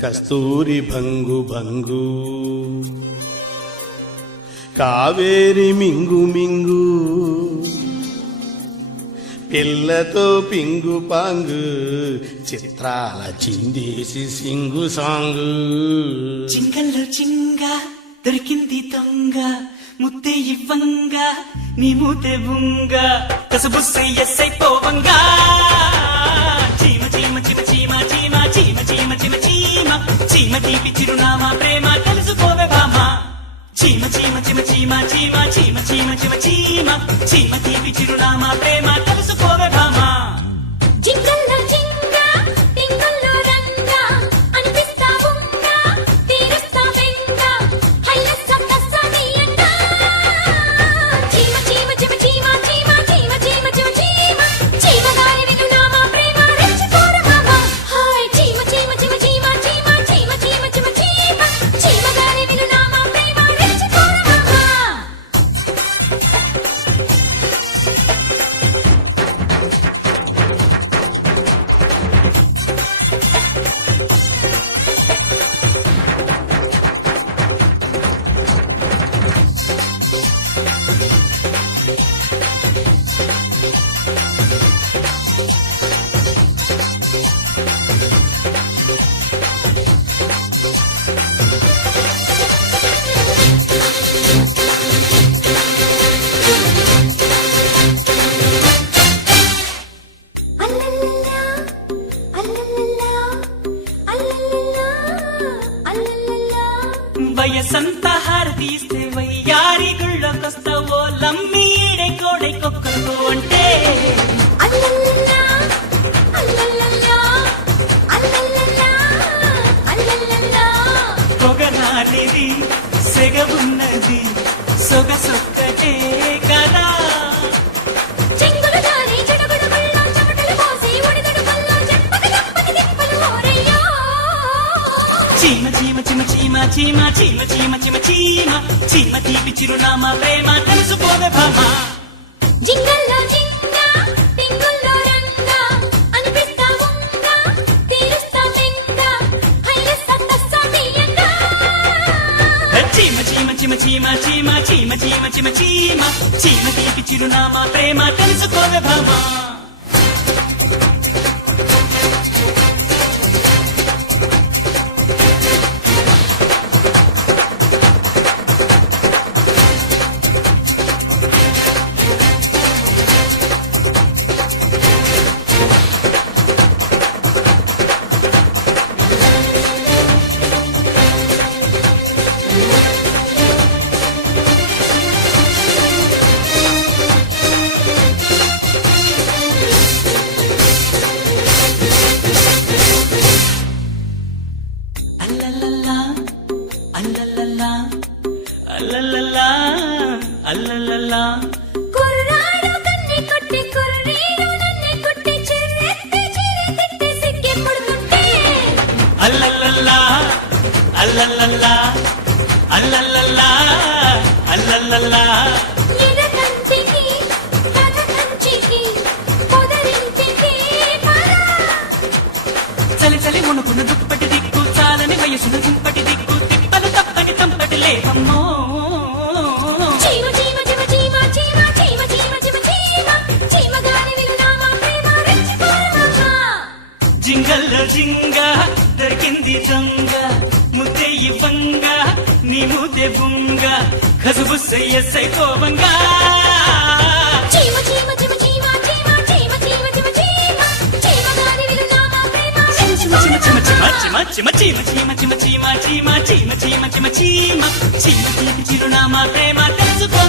కస్తూరి భంగు భంగు కావేరి మింగు మింగు పిల్లతో పింగు పాంగు చిత్రాల చిందేసి సింగు సాంగు చింగల్లో చింగ దొరికింది దొంగ ముద్దే ఇవ్వంగా నీ మూతే బుంగ కసబుస్సై ఎస్సై పోవంగా చీమ చీమ చిమ చీమ చీమ చీమ చీమ చిమ చీమ చీమ తీపి చిరునామా ప్రేమ తెలుసుకోవే భామా చీమ చీమ చిమ చీమ చీమ చీమ చీమ చిమ చీమ చీమ తీపి చిరునామా ప్రేమ తెలుసుకోవే భామా జింగల్లో జింగ టింగల్లో రంగ అనిపిస్తా ఉంగ తీరుస్తా వెంగ హైలెస్స కసనియంగ చీమ చీమ చిమ చీమ చీమ చీమ చీమ చిమ చీమ చీమ గారి వినునామా ప్రేమ రెచ్చిపోర మామ హాయ్ చీమ చీమ చిమ చీమ చీమ చీమ చీమ చిమ చీమ చీమ గారి వినునామా ప్రేమ రెచ్చిపోర మామ అల్లల్లల్లా అల్లల్లల్లా అల్లల్లల్లా అల్లల్లల్లా వయసంతా హారతీస్తే వయ్యారి గుళ్ళకొస్తావో లమ్మి ఈడే కోడై కొక్కలు అంటే అల్లల్లల్లా అల్లల్లల్లా అల్లల్లల్లా అల్లల్లల్లా పొగనాలిది సెగవున్నది సొగసొక్కటే కదా చెంగులు దారి జడబుడు బళ్ళో చెమటలు పోసి ఒడిదడు బళ్ళో చెప్పక తప్పని తిప్పలు ఓరయ్యో చీమ చీమ చిమ చీమ చీమ చీమ చీమ చిమ చీమ చీమ తీపి చిరునామా ప్రేమ తెలుసుకోవే భామా జింగల్లో జింగ టింగుల్లో రంగ అనిపిస్తా ఉంగ తీరుస్తా వెంగ హైలెస్స కసనియంగ చీమ చీమ చిమ చీమ చీమ చీమ చీమ చిమ చీమ చీమ తీపి చిరునామా ప్రేమ తెలుసుకోవే భామా అల్లల్లల్లా అల్లల్లల్లా అల్లల్లల్లా అల్లల్లల్లా కుర్రాడు కన్నే కొట్టి కుర్రీడు నన్నే కొట్టి చిరెత్తి చిరెత్తి సిక్కి పడుతుంటే అల్లల్లల్లా అల్లల్లల్లా అల్లల్లల్లా అల్లల్లల్లా ఎడ కంచికి కథ కంచికి పొదరించికి పరా చలి చలి ఉణుకును దుప్పటి దిక్కు చాలని వయసును దుంపటి దిక్కు తిప్పలు తప్పని తంపటి లేదమ్మో చీమ చీమ చిమ చీమ చీమ చీమ చీమ చిమ చీమ చీమ గారి వినునామా ప్రేమ రెచ్చిపోరమా జింగల్లో జింగ దొరికింది దొంగ ముద్దే ఇవ్వంగా నీ మూతే బుంగ కసుబుస్సై ఎస్సై కోవంగా చీమ చీమ చిమ చీమ చీమ చీమ చీమ చిమ చీమ చీమ గారి వినునామా ప్రేమ చిమ చిమ చిమ చిమ చిమ చిమ చీమ చీమ చీమ చీమ చీమ చీమ చీమ చీమ చీమ తీపి చిరునామా ప్రేమ తెలుసుకో